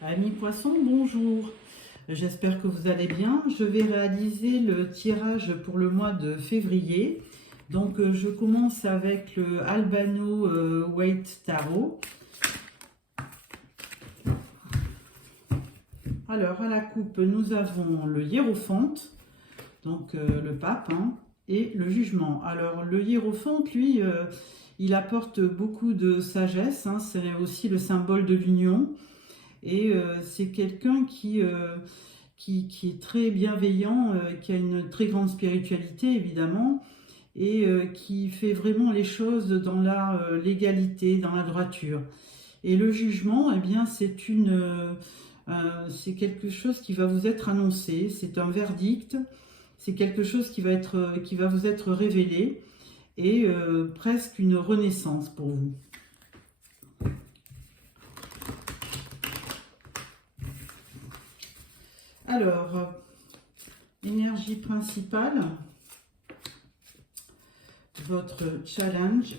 Amis poissons, bonjour. J'espère que vous allez bien. Je vais réaliser le tirage pour le mois de février. Donc, je commence avec le Albano White Tarot. Alors, à la coupe, nous avons le Hiérophante, donc le pape, hein, et le Jugement. Alors, le Hiérophante, lui, il apporte beaucoup de sagesse, hein, c'est aussi le symbole de l'union. Et c'est quelqu'un qui est très bienveillant, qui a une très grande spiritualité évidemment, et qui fait vraiment les choses dans la légalité, dans la droiture. Et le jugement, eh bien, c'est quelque chose qui va vous être annoncé, c'est un verdict, c'est quelque chose qui va vous être révélé, et presque une renaissance pour vous. Alors, énergie principale, votre challenge,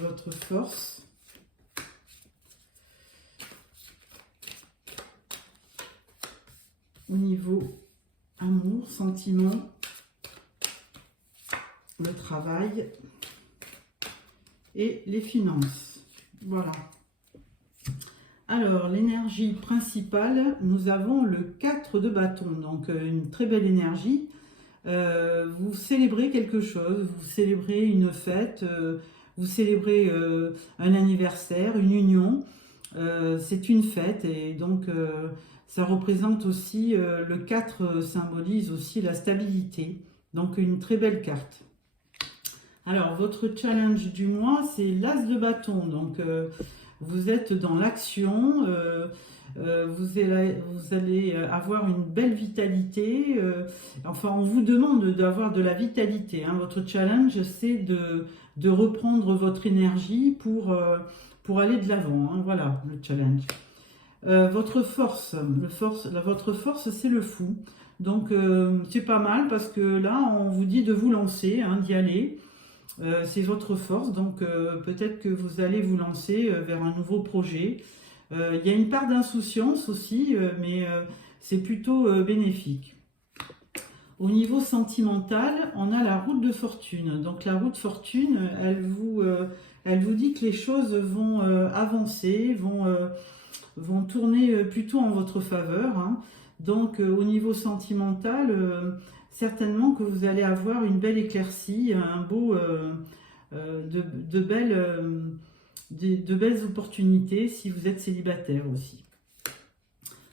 votre force, au niveau amour, sentiment, le travail et les finances. Voilà. Alors, l'énergie principale, nous avons le 4 de bâton, donc une très belle énergie. Vous célébrez quelque chose, vous célébrez une fête, vous célébrez un anniversaire, une union. C'est une fête et donc ça représente aussi, le 4 symbolise aussi la stabilité. Donc une très belle carte. Alors, votre challenge du mois, c'est l'As de bâton. Donc, vous êtes dans l'action, vous allez avoir une belle vitalité. Enfin, on vous demande d'avoir de la vitalité, hein. Votre challenge, c'est de reprendre votre énergie pour aller de l'avant, hein. Voilà le challenge. Votre votre force, c'est le fou. Donc, c'est pas mal parce que là, on vous dit de vous lancer, hein, d'y aller. C'est votre force, donc peut-être que vous allez vous lancer vers un nouveau projet. Il y a une part d'insouciance aussi, mais c'est plutôt bénéfique. Au niveau sentimental, on a la route de fortune. Donc la route de fortune, elle vous dit que les choses vont avancer, vont tourner plutôt en votre faveur, hein. Donc au niveau sentimental, certainement que vous allez avoir une belle éclaircie, un beau, de belles opportunités si vous êtes célibataire aussi.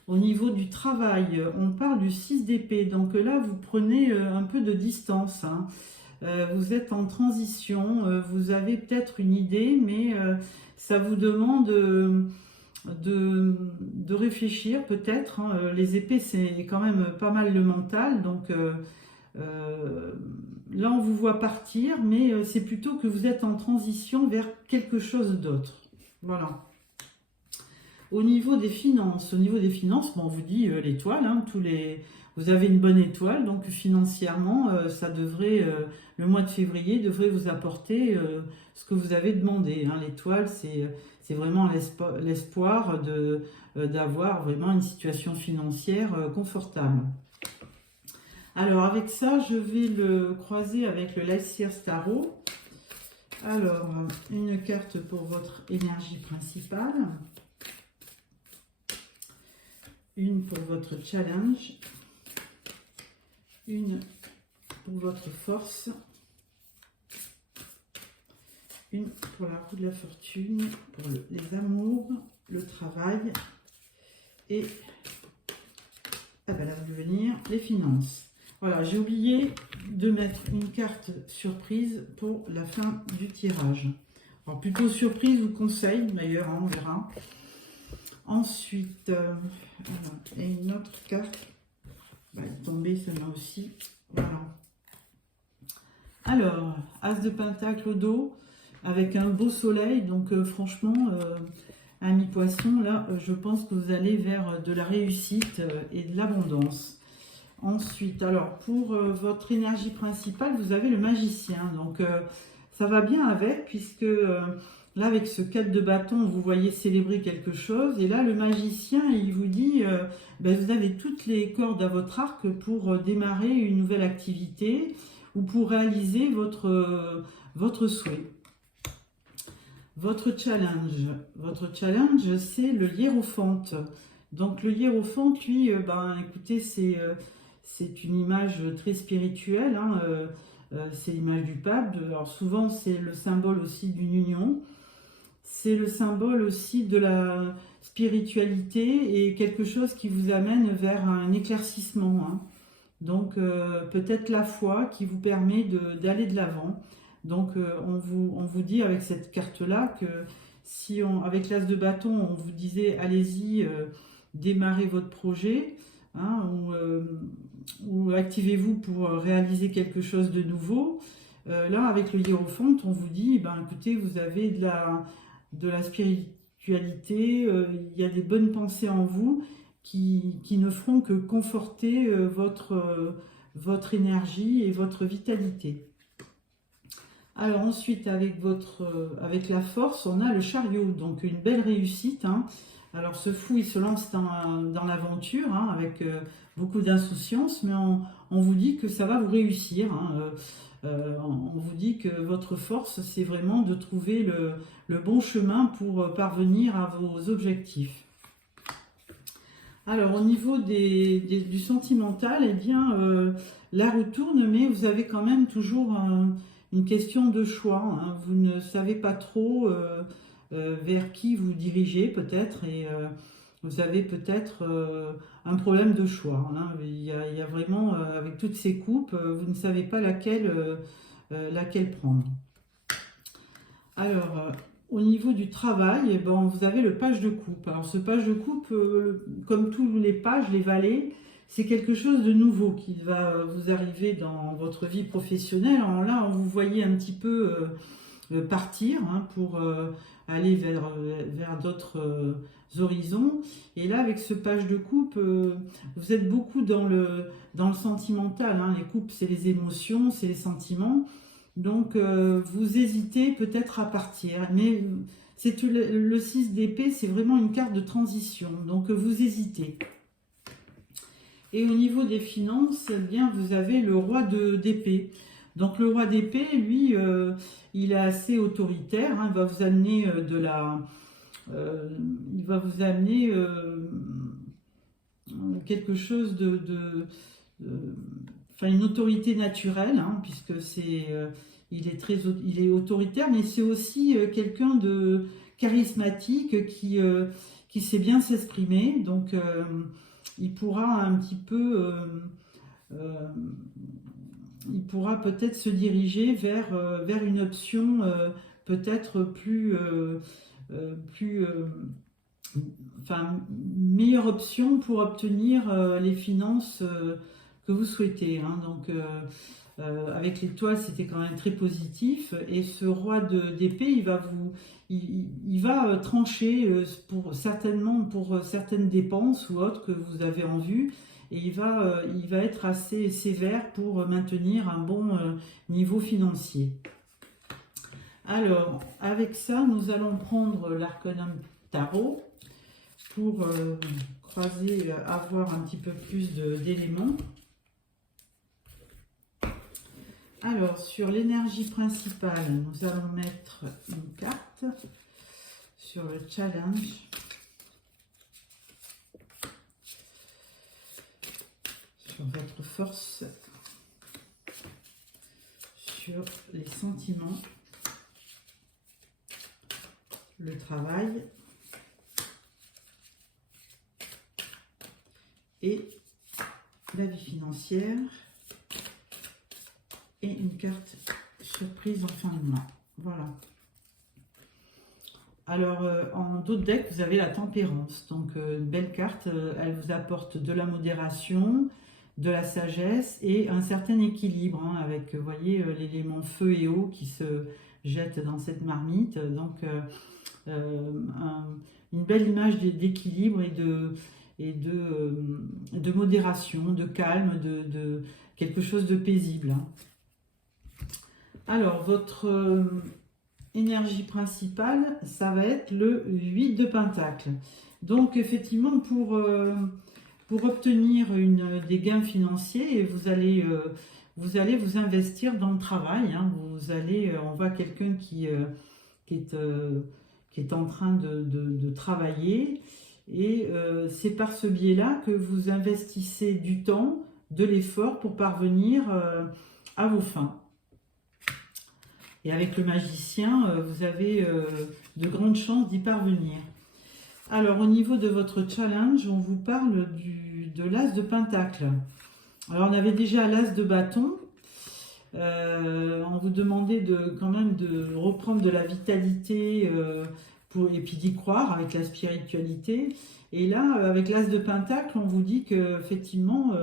Au niveau du travail, on parle du 6 d'épée. Donc là, vous prenez un peu de distance, hein. Vous êtes en transition, vous avez peut-être une idée, mais ça vous demande de réfléchir peut-être, hein. Les épées, c'est quand même pas mal le mental, donc là on vous voit partir, mais c'est plutôt que vous êtes en transition vers quelque chose d'autre. Voilà. Au niveau des finances, bon, on vous dit l'étoile, hein, vous avez une bonne étoile, donc financièrement, ça devrait, le mois de février devrait vous apporter ce que vous avez demandé, hein. L'étoile, c'est vraiment l'espoir d'avoir vraiment une situation financière confortable. Alors avec ça, je vais le croiser avec le Light Seers Tarot. Alors, une carte pour votre énergie principale. Une pour votre challenge, une pour votre force, une pour la roue de la fortune, pour les amours, le travail et, ah ben là, vous venir, les finances. Voilà, j'ai oublié de mettre une carte surprise pour la fin du tirage. Alors plutôt surprise ou conseil d'ailleurs, hein, on verra. Ensuite, et une autre carte va tomber, celle-là aussi. Voilà. Alors, As de Pentacle au dos, avec un beau soleil. Donc, franchement, amis poissons, là, je pense que vous allez vers de la réussite et de l'abondance. Ensuite, alors, pour votre énergie principale, vous avez le magicien. Donc, ça va bien avec, puisque Là, avec ce 4 de bâton, vous voyez célébrer quelque chose. Et là, le magicien, il vous dit, ben, vous avez toutes les cordes à votre arc pour démarrer une nouvelle activité ou pour réaliser votre souhait. Votre challenge, c'est le hiérophante. Donc le hiérophante, lui, ben, écoutez, c'est une image très spirituelle, hein, c'est l'image du pape. Alors souvent, c'est le symbole aussi d'une union. C'est le symbole aussi de la spiritualité et quelque chose qui vous amène vers un éclaircissement, hein. Donc peut-être la foi qui vous permet d'aller de l'avant. Donc on vous dit avec cette carte-là que si avec l'as de bâton, on vous disait allez-y, démarrez votre projet, hein, ou activez-vous pour réaliser quelque chose de nouveau. Là, avec le hiérophante, on vous dit, ben, écoutez, vous avez de la spiritualité, il y a des bonnes pensées en vous qui ne feront que conforter votre énergie et votre vitalité. Alors ensuite, avec la force, on a le chariot, donc une belle réussite, hein. Alors ce fou, il se lance dans l'aventure, hein, avec beaucoup d'insouciance, mais on vous dit que ça va vous réussir, hein. On vous dit que votre force, c'est vraiment de trouver le bon chemin pour parvenir à vos objectifs. Alors au niveau du sentimental, eh bien, la roue tourne, mais vous avez quand même toujours une question de choix, hein. Vous ne savez pas trop vers qui vous dirigez peut-être, et vous avez peut-être un problème de choix, hein. Il y a vraiment, avec toutes ces coupes, vous ne savez pas laquelle prendre. Alors, au niveau du travail, eh ben, vous avez le page de coupe. Alors ce page de coupe, comme tous les pages, les valets, c'est quelque chose de nouveau qui va vous arriver dans votre vie professionnelle. Alors là, vous voyez un petit peu partir, hein, pour aller vers d'autres horizons. Et là, avec ce page de coupe, vous êtes beaucoup dans le sentimental, hein. Les coupes, c'est les émotions, c'est les sentiments. Donc, vous hésitez peut-être à partir. Mais le 6 d'épée, c'est vraiment une carte de transition. Donc, vous hésitez. Et au niveau des finances, eh bien, vous avez le roi d'épée. Donc le roi d'épée, lui, il est assez autoritaire, hein, il va vous amener quelque chose enfin une autorité naturelle, hein, puisque il est autoritaire, mais c'est aussi quelqu'un de charismatique qui sait bien s'exprimer. Donc il pourra un petit peu il pourra peut-être se diriger vers une option peut-être enfin, meilleure option pour obtenir les finances que vous souhaitez, hein. Donc, avec l'étoile, c'était quand même très positif. Et ce roi d'épée, il va trancher certainement pour certaines dépenses ou autres que vous avez en vue. Et il va être assez sévère pour maintenir un bon niveau financier. Alors, avec ça, nous allons prendre l'arcanum tarot pour croiser, avoir un petit peu plus d'éléments. Alors, sur l'énergie principale, nous allons mettre une carte sur le challenge. Sur votre force, sur les sentiments, le travail et la vie financière, et une carte surprise en fin de main. Voilà. Alors, en dos de deck, vous avez la tempérance. Donc, une belle carte, elle vous apporte de la modération, de la sagesse et un certain équilibre, hein, avec, vous voyez, l'élément feu et eau qui se jette dans cette marmite. Donc, une belle image d'équilibre et de modération, de calme, de quelque chose de paisible, hein. Alors, votre énergie principale, ça va être le 8 de Pentacle. Donc effectivement, pour obtenir des gains financiers, vous allez vous investir dans le travail. Hein. On voit quelqu'un qui est, qui est en train de travailler. Et c'est par ce biais-là que vous investissez du temps, de l'effort pour parvenir à vos fins. Et avec le magicien, vous avez de grandes chances d'y parvenir. Alors, au niveau de votre challenge, on vous parle de l'as de Pentacle. Alors, on avait déjà l'as de bâton. On vous demandait quand même de reprendre de la vitalité et puis d'y croire avec la spiritualité. Et là, avec l'as de Pentacle, on vous dit qu'effectivement,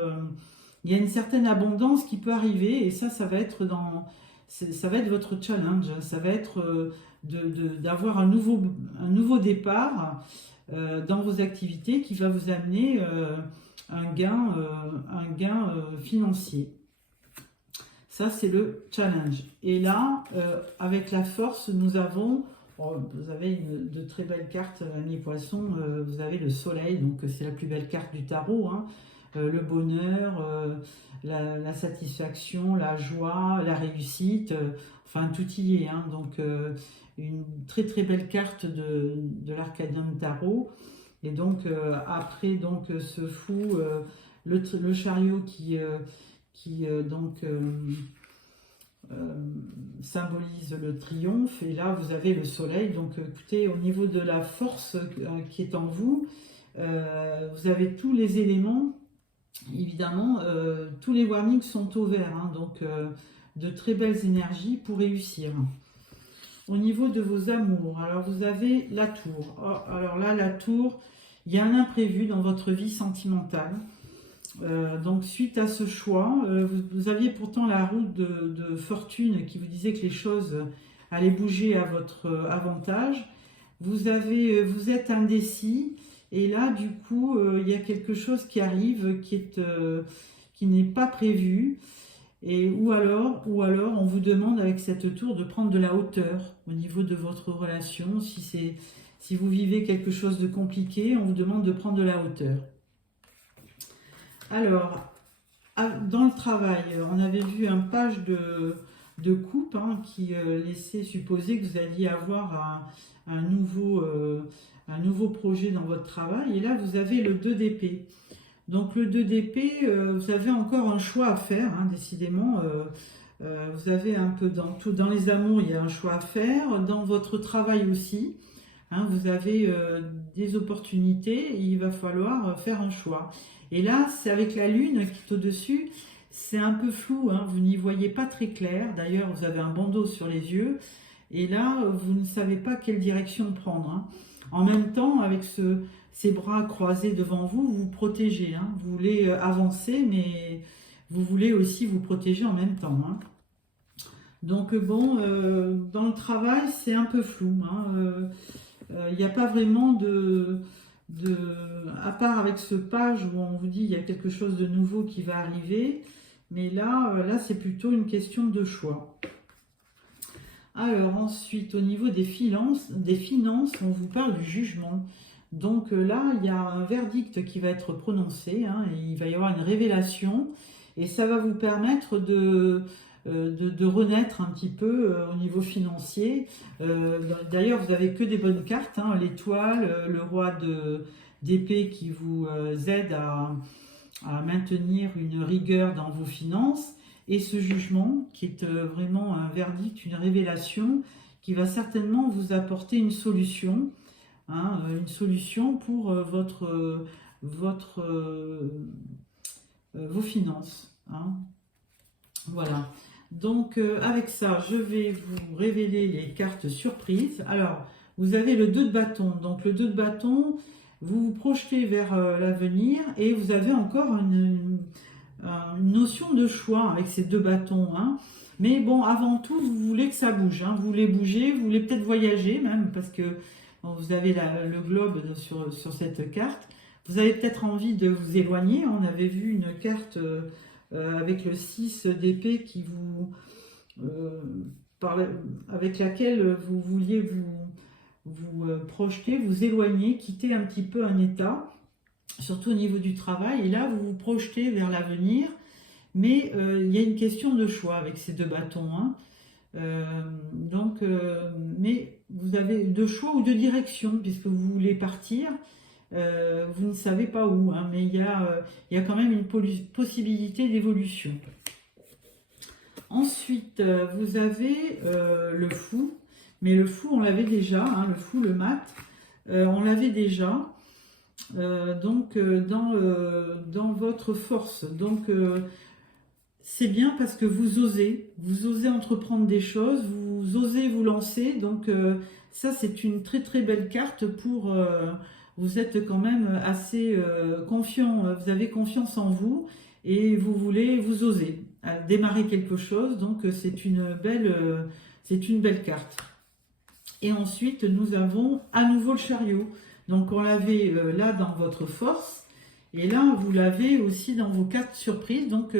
il y a une certaine abondance qui peut arriver. Et ça va être ça va être votre challenge. Ça va être d'avoir un nouveau départ dans vos activités qui va vous amener un gain financier. Ça, c'est le challenge. Et là, avec la force, vous avez de très belles cartes, amis poissons. Vous avez le soleil, donc c'est la plus belle carte du tarot. Hein. Le bonheur, la satisfaction, la joie, la réussite, enfin tout y est. Hein. Donc une très très belle carte de l'Arcadian Tarot. Et donc après donc ce fou, le chariot qui symbolise le triomphe, et là vous avez le soleil. Donc écoutez, au niveau de la force qui est en vous, vous avez tous les éléments, évidemment, tous les warnings sont au vert, hein, donc de très belles énergies pour réussir. Au niveau de vos amours, alors vous avez la tour. Oh, alors là, la tour, il y a un imprévu dans votre vie sentimentale. Donc suite à ce choix, vous aviez pourtant la roue de fortune qui vous disait que les choses allaient bouger à votre avantage. Vous êtes indécis, et là du coup il y a quelque chose qui arrive qui n'est pas prévu, ou alors on vous demande avec cette tour de prendre de la hauteur au niveau de votre relation. Si vous vivez quelque chose de compliqué, on vous demande de prendre de la hauteur. Alors, dans le travail, on avait vu un page de coupe, hein, qui laissait supposer que vous alliez avoir un nouveau projet dans votre travail. Et là, vous avez le 2 d'épée. Donc, le 2 d'épée, vous avez encore un choix à faire, hein, décidément. Vous avez un peu dans les amours, il y a un choix à faire. Dans votre travail aussi, hein, vous avez des opportunités et il va falloir faire un choix. Et là, c'est avec la lune qui est au-dessus, c'est un peu flou, hein, vous n'y voyez pas très clair. D'ailleurs, vous avez un bandeau sur les yeux, et là, vous ne savez pas quelle direction prendre. Hein. En même temps, avec ces bras croisés devant vous, vous vous protégez. Hein. Vous voulez avancer, mais vous voulez aussi vous protéger en même temps. Hein. Donc bon, dans le travail, c'est un peu flou. Hein. Il n'y a pas vraiment à part avec ce page où on vous dit il y a quelque chose de nouveau qui va arriver, mais là c'est plutôt une question de choix. Alors ensuite, au niveau des finances, on vous parle du jugement. Donc là, il y a un verdict qui va être prononcé, hein, et il va y avoir une révélation, et ça va vous permettre de renaître un petit peu au niveau financier. D'ailleurs, vous n'avez que des bonnes cartes, hein, l'étoile, le roi d'épée qui vous aide à maintenir une rigueur dans vos finances, et ce jugement qui est vraiment un verdict, une révélation qui va certainement vous apporter une solution, hein, une solution pour vos finances. Hein. Voilà. Donc avec ça, je vais vous révéler les cartes surprises. Alors, vous avez le 2 de bâton. Donc le 2 de bâton, vous vous projetez vers l'avenir, et vous avez encore une notion de choix avec ces 2 bâtons. Hein. Mais bon, avant tout, vous voulez que ça bouge. Hein. Vous voulez bouger, vous voulez peut-être voyager même, parce que vous avez le globe sur cette carte. Vous avez peut-être envie de vous éloigner. On avait vu une carte avec le 6 d'épée qui vous avec laquelle vous vouliez vous projeter, vous éloigner, quitter un petit peu un état, surtout au niveau du travail. Et là, vous vous projetez vers l'avenir, mais il y a une question de choix avec ces deux bâtons, hein. Mais vous avez de choix ou de direction, puisque vous voulez partir, vous ne savez pas où, hein, mais il y a quand même une possibilité d'évolution. Ensuite, vous avez le fou, mais le fou, on l'avait déjà, hein, le fou, le mat, on l'avait déjà, dans votre force. Donc, c'est bien parce que vous osez entreprendre des choses, vous osez vous lancer. Donc, ça, c'est une très très belle carte pour... vous êtes quand même assez confiant, vous avez confiance en vous et vous osez démarrer quelque chose. Donc, c'est une belle carte. Et ensuite, nous avons à nouveau le chariot. Donc, on l'avait là dans votre force. Et là, vous l'avez aussi dans vos cartes surprises. Donc,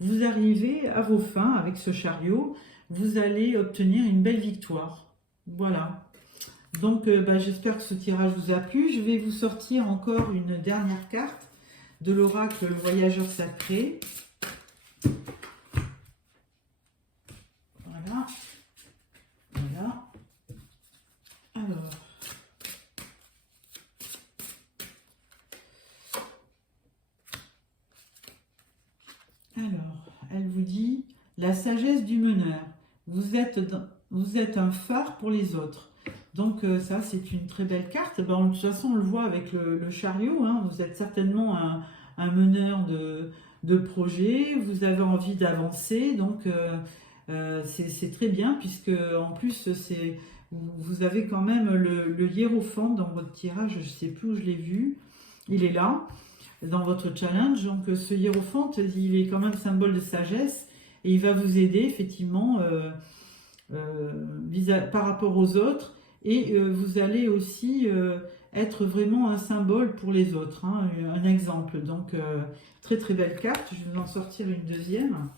vous arrivez à vos fins avec ce chariot. Vous allez obtenir une belle victoire. Voilà. Donc, j'espère que ce tirage vous a plu. Je vais vous sortir encore une dernière carte de l'oracle Le Voyageur Sacré. Voilà. Voilà. Alors, elle vous dit la sagesse du meneur. Vous êtes un phare pour les autres. Donc ça, c'est une très belle carte. De toute façon, on le voit avec le chariot, hein. Vous êtes certainement un meneur de projet. Vous avez envie d'avancer. Donc c'est très bien, puisque en plus, vous avez quand même le hiérophante dans votre tirage. Je ne sais plus où je l'ai vu. Il est là, dans votre challenge. Donc ce hiérophante, il est quand même symbole de sagesse. Et il va vous aider, effectivement, par rapport aux autres. Et vous allez aussi être vraiment un symbole pour les autres, hein, un exemple. Donc, très très belle carte. Je vais en sortir une deuxième.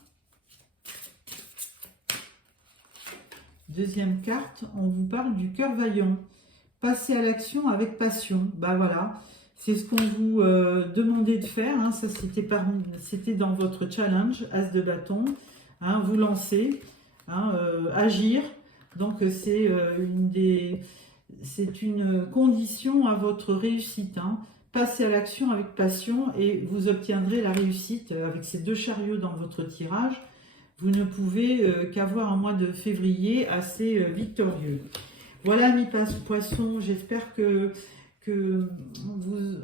Deuxième carte, on vous parle du cœur vaillant. Passer à l'action avec passion. Bah voilà, c'est ce qu'on vous demandait de faire, hein. Ça, c'était dans votre challenge, As de bâton. Hein, vous lancer, hein, agir. Donc, c'est une condition à votre réussite, hein. Passez à l'action avec passion et vous obtiendrez la réussite avec ces deux chariots dans votre tirage. Vous ne pouvez qu'avoir un mois de février assez victorieux. Voilà, amis poissons, j'espère que vous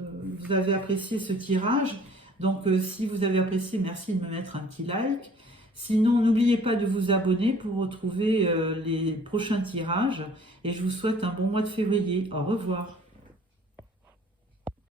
avez apprécié ce tirage. Donc, si vous avez apprécié, merci de me mettre un petit like. Sinon, n'oubliez pas de vous abonner pour retrouver les prochains tirages. Et je vous souhaite un bon mois de février. Au revoir.